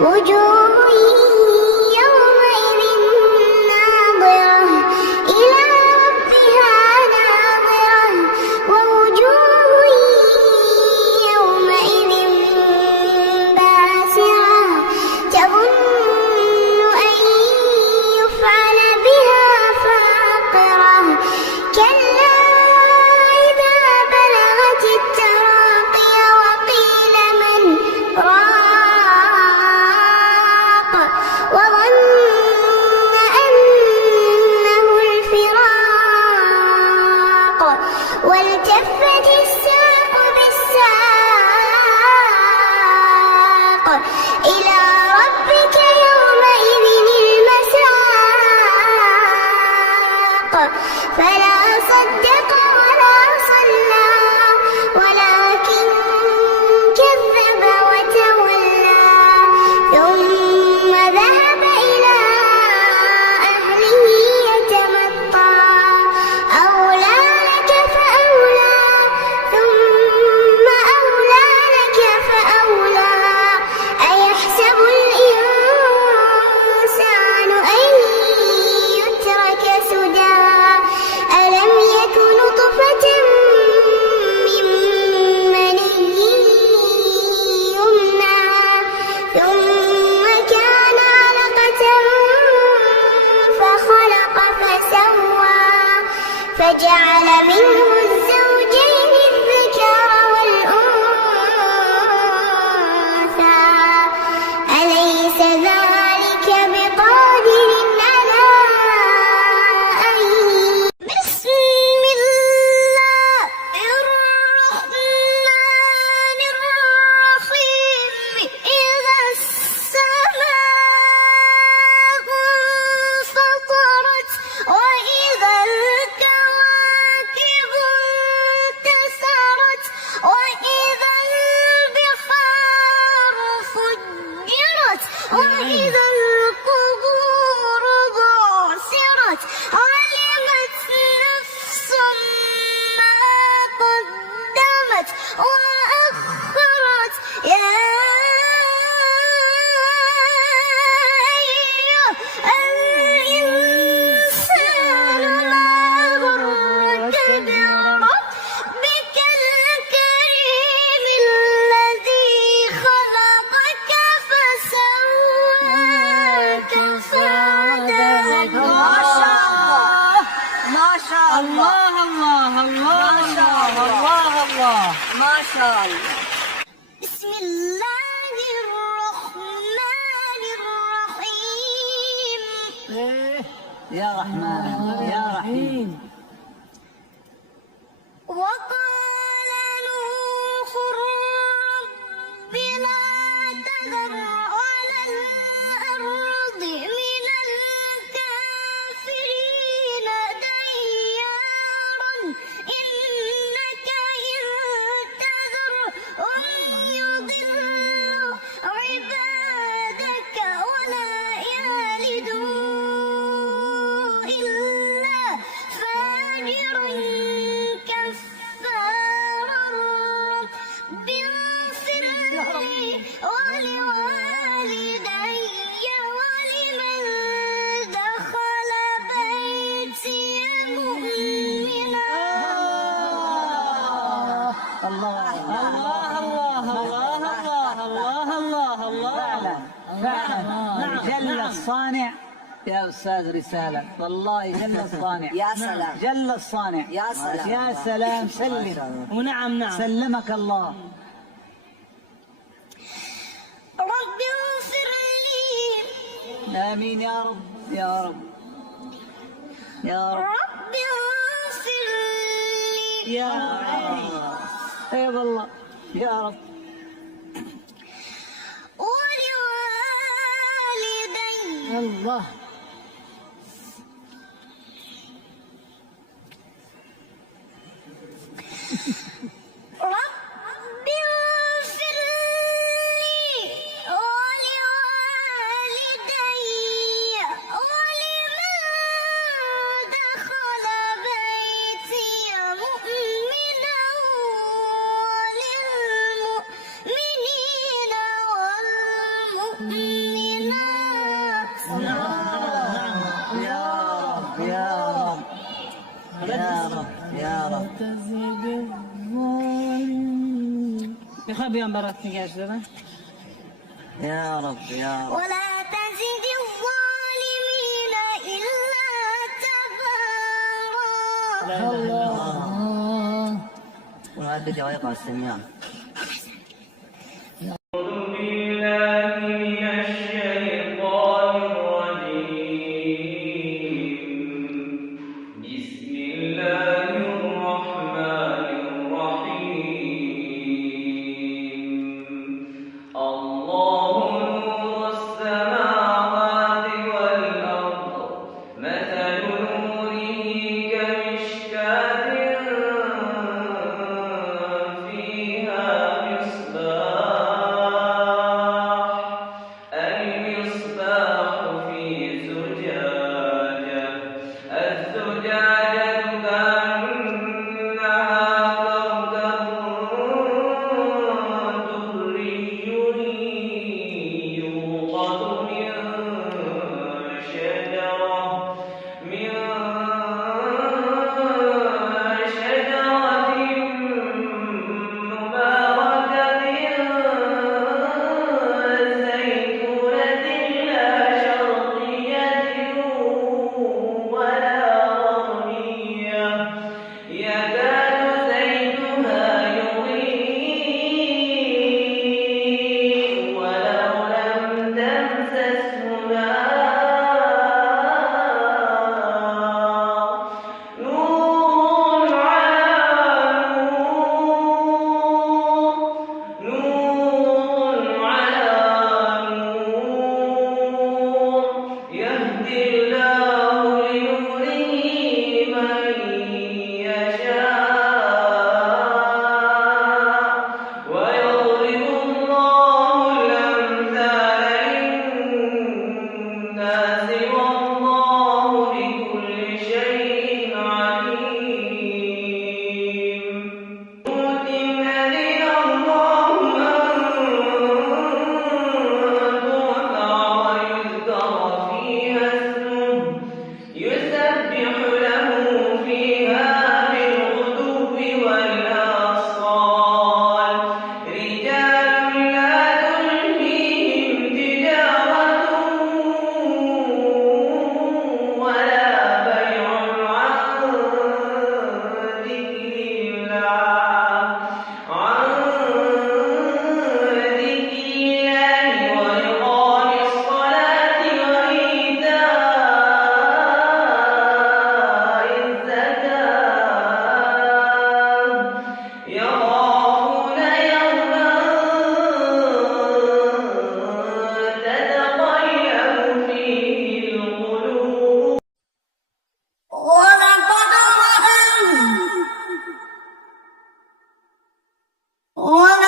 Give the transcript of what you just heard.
وجوه يومئذ ناظرة إلى ربها ناظرة ووجوه يومئذ باسرة تظن أن يفعل بها فاقرة كلا إذا بلغت التراقي وقيل من راق وظن أنه الفراق والتفت الساق بالساق إلى ربك يومئذ المساق فلا صدق ولا صلى ولكن كذب وتولى ثم ذهب إلى أهله يتمطى أولى لك فأولى ثم أولى لك فأولى أيحسب الإنسان أن يترك سدى ألم يك نطفة من مني يمنى ثم كان علقة فخلق فسوى فجعل منه الزوجين الذكر والأنثى أليس ذلك بقادر على أن بسم الله الرحمن الرحيم إذا السماء انفطرت وإذا الكواكب انتثرت وإذا البحار فجرت وإذا القبور بعثرت علمت نفس ما قدمت وأخرت يا أيها الإنسان ما غرك بربك الكريم الذي خلقك فسواك فعدلك ما شاء الله ما شاء الله الله الله ما شاء الله الله ما شاء الله. بسم الله الرحمن الرحيم يا رحمن يا رحيم. وقال نوح رب لا تذر على الأرض من الكافرين ديارا إنك إن تذرهم يضلوا عبادك ولا يلدوا إلا فاجرا كفارا رب اغفر لي ولوالدي ولمن دخل بيتي مؤمنا الله فعلا جل الصانع يا أستاذ رسالة والله جل الصانع يا سلام جل الصانع يا سلام يا سلام سلم ونعم نعم سلمك الله. رب اغفر لي آمين يا رب يا رب يا رب رب اغفر لي يا رب. اي والله يا رب ولوالدي الله. رب اغفر لي ولوالدي ولمن دخل بيتي مؤمنا وللمؤمنين مؤمنات يا رب يا رب يا رب يا رب. تزد الظالمين. يخبي عن براتك يا شباب. يا رب يا رب. ولا تزد الظالمين إلا تبارا. الله. وهذا جوائق السميان. ولقد رأوا